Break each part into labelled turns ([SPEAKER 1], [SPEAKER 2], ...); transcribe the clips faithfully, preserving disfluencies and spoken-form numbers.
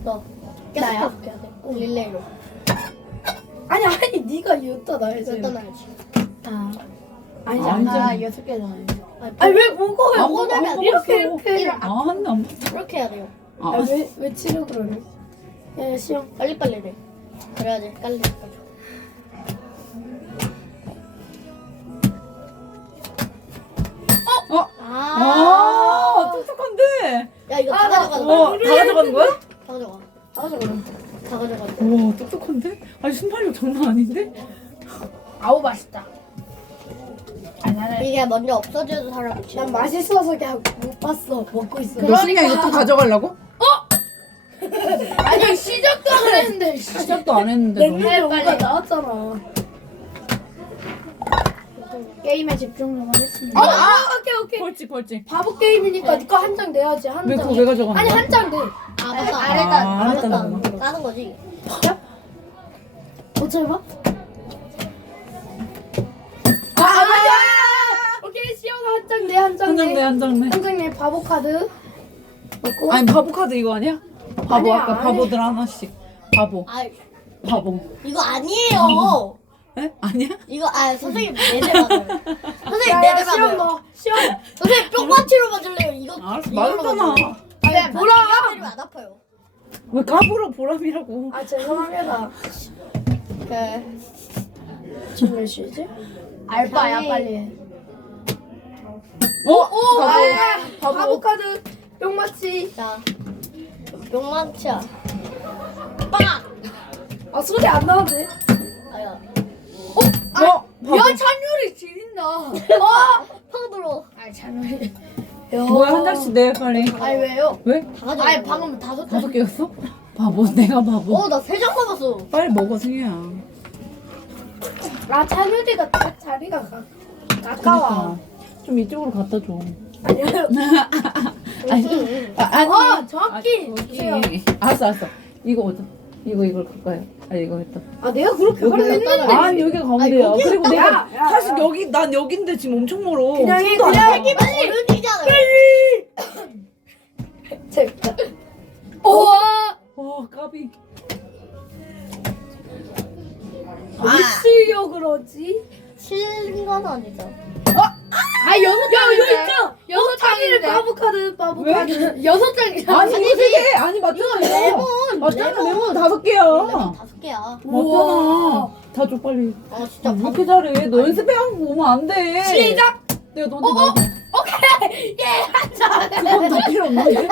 [SPEAKER 1] 너.
[SPEAKER 2] 나야?
[SPEAKER 1] 계속 해야 돼. 꼭 릴레이로.
[SPEAKER 2] 아니 아니 네가 이었다 나야지.
[SPEAKER 1] 몇 떠나야지.
[SPEAKER 2] 아 아니지
[SPEAKER 3] 아,
[SPEAKER 2] 아니지.
[SPEAKER 3] 아니잖아.
[SPEAKER 2] 여섯 개잖아요.
[SPEAKER 1] 아니,
[SPEAKER 2] 아니 왜 먹어 왜
[SPEAKER 3] 안
[SPEAKER 2] 먹어?
[SPEAKER 3] 먹어, 안
[SPEAKER 2] 이렇게
[SPEAKER 3] 먹었어.
[SPEAKER 2] 이렇게.
[SPEAKER 1] 이런-
[SPEAKER 3] 아, 한나 안 먹.
[SPEAKER 1] 그렇게 해야 돼요.
[SPEAKER 3] 아,
[SPEAKER 2] 아왜왜 치려 그러네. 야 시영.
[SPEAKER 1] 빨리빨리 해. 그래야지 빨리.
[SPEAKER 3] 어?
[SPEAKER 1] 아.
[SPEAKER 3] 아, 똑똑한데.
[SPEAKER 1] 야 이거 다
[SPEAKER 2] 아, 나-
[SPEAKER 1] 가져가.
[SPEAKER 3] 어, 다 가져가는 거야?
[SPEAKER 1] 다 가져가.
[SPEAKER 2] 나가자 그럼.
[SPEAKER 1] 다 가져가.
[SPEAKER 3] 와, 똑똑한데? 아니 순발력 장난 아닌데?
[SPEAKER 2] 아우 맛있다. 아 나는
[SPEAKER 1] 이게 먼저 없어지는 사람이
[SPEAKER 2] 난 맛있어서 그냥 못 봤어 먹고 있어.
[SPEAKER 3] 너 승리야 이거 또 가져가려고?
[SPEAKER 2] 아니 시작도 안 했는데.
[SPEAKER 3] 시작도 안 했는데 너.
[SPEAKER 2] 냉면에 뭔가 나왔잖아. 게임에 집중 좀 하겠습니다. 아, 아 오케이 오케이.
[SPEAKER 3] 벌칙 벌칙.
[SPEAKER 2] 바보 게임이니까 니거 한 장 내야지 한
[SPEAKER 3] 왜
[SPEAKER 2] 장.
[SPEAKER 3] 그거 왜 가져가는
[SPEAKER 2] 아니
[SPEAKER 3] 거야?
[SPEAKER 2] 한 장 내.
[SPEAKER 1] 아 맞다.
[SPEAKER 2] 아래다.
[SPEAKER 3] 아, 아래다
[SPEAKER 1] 맞다.
[SPEAKER 3] 넣는
[SPEAKER 1] 까는 거지.
[SPEAKER 2] 어떻게 봐?
[SPEAKER 3] 아, 아니야.
[SPEAKER 2] 오케이 시영아 한 장 내 한 장
[SPEAKER 3] 한
[SPEAKER 2] 내.
[SPEAKER 3] 장 내, 한 장 내.
[SPEAKER 2] 한 장 내 바보 카드. 먹고.
[SPEAKER 3] 아니 바보 카드 이거 아니야? 바보
[SPEAKER 2] 아니야,
[SPEAKER 3] 아까
[SPEAKER 2] 아니.
[SPEAKER 3] 바보들 하나씩. 바보.
[SPEAKER 1] 아
[SPEAKER 3] 바보.
[SPEAKER 1] 이거 아니에요.
[SPEAKER 3] 에? 아니야?
[SPEAKER 1] 이거 아 선생님 네대 맞아요. 선생님
[SPEAKER 2] 야야
[SPEAKER 1] 네대
[SPEAKER 2] 시영
[SPEAKER 1] 맞아요.
[SPEAKER 2] 너 시영.
[SPEAKER 1] 선생님 뿅마치로 맞을래요? 이거
[SPEAKER 3] 알았어,
[SPEAKER 1] 이걸로
[SPEAKER 3] 맞았잖아.
[SPEAKER 1] 맞을래요?
[SPEAKER 2] 아니 보라.
[SPEAKER 1] 때리면 안 아파요.
[SPEAKER 3] 왜 까불어 보람이라고?
[SPEAKER 2] 아 죄송합니다.
[SPEAKER 1] 네.
[SPEAKER 2] 지금 몇 시지? 알바야
[SPEAKER 1] 당연히.
[SPEAKER 2] 빨리.
[SPEAKER 3] 어? 오,
[SPEAKER 2] 아,
[SPEAKER 3] 바보.
[SPEAKER 2] 바보 카드 뿅마치.
[SPEAKER 1] 자 뿅마치야. 빵.
[SPEAKER 2] 아 소리 안 나는데.
[SPEAKER 1] 아야.
[SPEAKER 3] 어? 바보.
[SPEAKER 2] 찬율이 지린다. 어?
[SPEAKER 1] 팡 들어.
[SPEAKER 2] 아 찬율이.
[SPEAKER 3] 뭐야 한 장씩 내 빨리.
[SPEAKER 2] 아니 왜요?
[SPEAKER 3] 왜?
[SPEAKER 1] 다 가져가.
[SPEAKER 2] 아니 방금 다섯
[SPEAKER 3] 다섯 개였어? 바보 내가 바보.
[SPEAKER 1] 어나 세 장 남았어.
[SPEAKER 3] 빨리 먹어 승희야.
[SPEAKER 2] 아 찬율이가 딱 자리가 가, 가까워.
[SPEAKER 3] 그러니까. 좀 이쪽으로 갖다 줘.
[SPEAKER 2] 아니요.
[SPEAKER 1] 응.
[SPEAKER 3] 아, 아니.
[SPEAKER 2] 어, 정확히
[SPEAKER 3] 아,
[SPEAKER 2] 주세요.
[SPEAKER 3] 저기. 알았어 알았어. 이거 어디? 이거 이걸 가까이. 아 이거 했다.
[SPEAKER 2] 아 내가 그렇게
[SPEAKER 3] 여기
[SPEAKER 2] 하려 했는데.
[SPEAKER 3] 아니 여기가 가운데야.
[SPEAKER 1] 아니,
[SPEAKER 3] 그리고
[SPEAKER 2] 야,
[SPEAKER 3] 내가
[SPEAKER 2] 야,
[SPEAKER 3] 사실
[SPEAKER 2] 야.
[SPEAKER 3] 여기 난 여긴데 지금 엄청 멀어.
[SPEAKER 2] 그냥 해,
[SPEAKER 3] 손도 안
[SPEAKER 2] 그냥
[SPEAKER 3] 가.
[SPEAKER 1] 이게 어른이잖아요.
[SPEAKER 2] 재밌다. 우와.
[SPEAKER 3] 와 까비.
[SPEAKER 2] 왜 치려 그러지?
[SPEAKER 1] 치는 건 아니죠.
[SPEAKER 2] 아 여섯 장 여기 있죠. 여섯 장인데 바보 카드 바보
[SPEAKER 3] 왜?
[SPEAKER 2] 카드 여섯 장이잖아.
[SPEAKER 3] 아니 이거 세 개. 아니 맞잖아.
[SPEAKER 1] 레몬.
[SPEAKER 3] 맞잖아
[SPEAKER 1] 레몬.
[SPEAKER 3] 레몬 다섯
[SPEAKER 1] 레몬
[SPEAKER 3] 개야.
[SPEAKER 1] 다섯 개야.
[SPEAKER 3] 맞잖아. 다 줘 빨리.
[SPEAKER 1] 아 진짜
[SPEAKER 3] 왜 이렇게 잘해? 너 연습해갖고 오면 안 돼.
[SPEAKER 2] 시작.
[SPEAKER 3] 내가 너한테 말.
[SPEAKER 2] 오케이. 예. 한 장.
[SPEAKER 3] 그건 다 필요 없는데.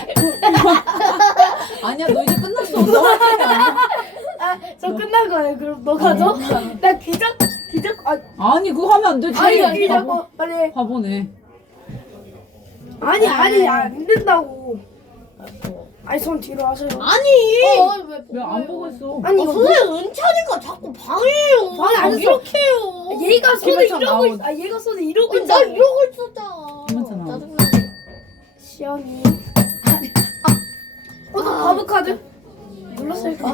[SPEAKER 3] 아니야 너 이제 끝났어. 너 할 일이 아니야.
[SPEAKER 2] 아저 끝난 거예요. 그럼 너 가져. 나 기적 기적 아
[SPEAKER 3] 아니 그거 하면 안 되지.
[SPEAKER 2] 아니
[SPEAKER 3] 바보.
[SPEAKER 2] 기적 빨리.
[SPEAKER 3] 바보네.
[SPEAKER 2] 아니 아니 안 된다고. 아니 손 뒤로 하세요.
[SPEAKER 1] 아니.
[SPEAKER 2] 어, 왜,
[SPEAKER 3] 왜 안 보고 있어?
[SPEAKER 2] 아니
[SPEAKER 1] 아,
[SPEAKER 2] 이거
[SPEAKER 1] 선생님 은찬이가 자꾸 방해해요.
[SPEAKER 2] 방해 안 했어.
[SPEAKER 1] 이렇게 해요.
[SPEAKER 2] 얘가 손에
[SPEAKER 3] 김혜찬
[SPEAKER 2] 이러고
[SPEAKER 3] 나오고.
[SPEAKER 2] 있어. 아 얘가 손에 이러고
[SPEAKER 1] 아니,
[SPEAKER 2] 있어.
[SPEAKER 1] 나 이러고 있었잖아.
[SPEAKER 3] 김혜찬 나오고.
[SPEAKER 1] 짜증나게.
[SPEAKER 2] 시연이. 아니 아. 어, 너 바보 카드 눌렀을까?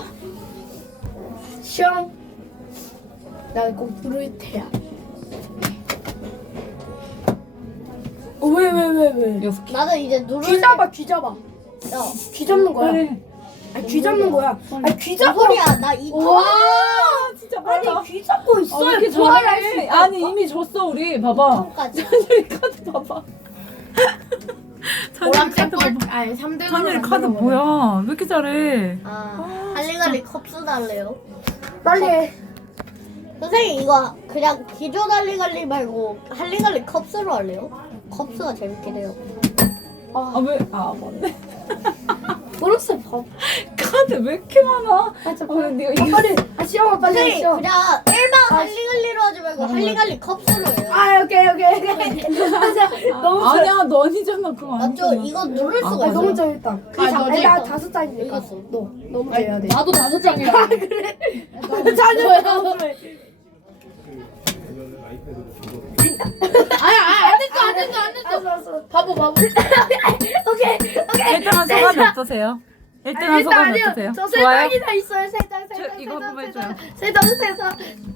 [SPEAKER 2] 시연. 나 꼭 부를 테야. 어, 왜, 왜, 왜, 왜?
[SPEAKER 3] 여섯 개.
[SPEAKER 1] 나는 이제 누를.
[SPEAKER 2] 귀 잡아, 귀 잡아.
[SPEAKER 1] 야,
[SPEAKER 2] 귀 잡는 거야.
[SPEAKER 3] 빨리.
[SPEAKER 2] 아니, 귀 잡는 거야. 아니, 귀
[SPEAKER 1] 무슨
[SPEAKER 2] 잡고.
[SPEAKER 1] 소리야? 나이
[SPEAKER 2] 와,
[SPEAKER 3] 진짜 빨라.
[SPEAKER 2] 아니, 귀 잡고
[SPEAKER 3] 아,
[SPEAKER 2] 있어요.
[SPEAKER 3] 왜 이렇게
[SPEAKER 2] 부활할 수
[SPEAKER 3] 잘해?
[SPEAKER 2] 있다.
[SPEAKER 3] 아니 이미 졌어 우리. 봐봐.
[SPEAKER 1] 까지.
[SPEAKER 3] 찬열이 카드 봐봐. 찬열이 카드 봐봐.
[SPEAKER 2] 아니, 삼 대
[SPEAKER 3] 찬열이 카드 뭐야? 왜 이렇게 잘해?
[SPEAKER 1] 아, 할리갈리 컵스 달래요.
[SPEAKER 2] 빨리 해.
[SPEAKER 1] 선생님 이거 그냥 기존 할리갈리 말고 할리갈리 컵스로 할래요? 컵스가 재밌긴 해요.
[SPEAKER 3] 아 왜? 아 맞네.
[SPEAKER 2] 모르겠어, 밥.
[SPEAKER 3] 카드 왜 이렇게 많아?
[SPEAKER 2] 아, 저
[SPEAKER 3] 어, 네가
[SPEAKER 2] 아,
[SPEAKER 3] 이겼어.
[SPEAKER 2] 빨리. 아, 시영아, 빨리 해,
[SPEAKER 1] 선생님
[SPEAKER 2] 시영.
[SPEAKER 1] 그냥 일반 할리갈리로 하지 말고 할리갈리 컵스로 해요.
[SPEAKER 2] 아, 오케이, 오케이, 오케이. 맞아. 너무 잘.
[SPEAKER 3] 아니야 너 아니잖아 그거
[SPEAKER 1] 맞죠?
[SPEAKER 3] 아니잖아.
[SPEAKER 1] 이거 누를 수가
[SPEAKER 3] 아,
[SPEAKER 2] 아,
[SPEAKER 1] 있어요.
[SPEAKER 2] 너무 재밌다. 그
[SPEAKER 1] 아,
[SPEAKER 2] 자,
[SPEAKER 1] 너네
[SPEAKER 2] 나
[SPEAKER 1] 거.
[SPEAKER 2] 다섯 장이니까.
[SPEAKER 1] 이겼어.
[SPEAKER 2] 너 너무 잘해야 돼.
[SPEAKER 1] 나도 다섯 장이야.
[SPEAKER 2] 그래. 자녀야.
[SPEAKER 1] 아야, 아야, 안 됐어, 안 됐어, 안 됐어.
[SPEAKER 2] 알았어, 알았어.
[SPEAKER 1] 바보, 바보.
[SPEAKER 2] 오케이, 오케이.
[SPEAKER 3] 일 등한 소감이 어떠세요? 일 등한
[SPEAKER 2] 아니, 일단
[SPEAKER 3] 소감이
[SPEAKER 2] 아니요.
[SPEAKER 3] 어떠세요?
[SPEAKER 2] 저 세
[SPEAKER 3] 좋아요?
[SPEAKER 2] 장이나 있어요. 세 장, 세
[SPEAKER 3] 저
[SPEAKER 2] 장,
[SPEAKER 3] 이거
[SPEAKER 2] 세 장,
[SPEAKER 3] 한번
[SPEAKER 2] 세 장,
[SPEAKER 3] 해줘요.
[SPEAKER 2] 세 장, 세 장.